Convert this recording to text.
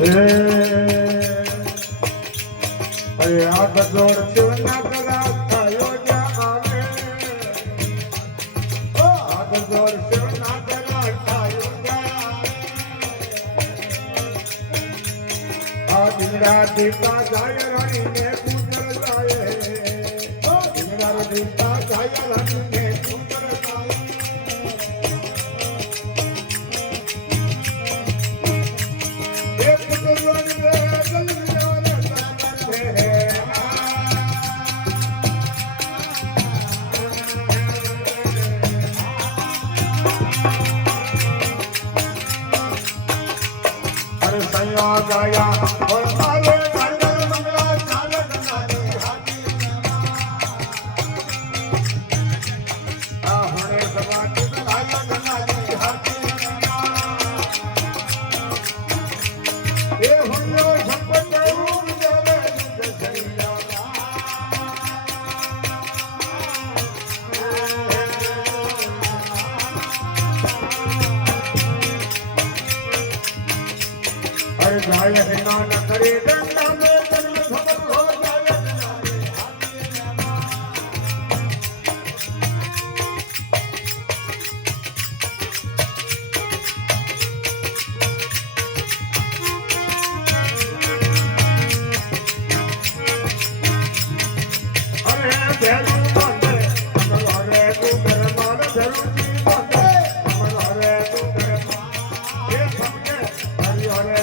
અરે આ કજોડ શિવના કરા થયો જાવે આ કજોડ શિવના કરા થયો આ દિનરા દીપા જાય રાણીને પૂજર જાય દિનરા દીપા જાય રાણીને પૂજર જાય એ પૂજર ગાયા મારે ગરગર મંગલા ચાલ ગનારી હાથી આ હરે સવાટી ગાયા ગનારી હાથી એ હુંયો સંપત રૂપ જાવે જસૈયા गाय नान करे गंगा में जन्म खबर हो जाए अरे बेलू बांधे हमारे तू कर मार जरूरी बांधे हमारे तू कर ये समझे हरियाणा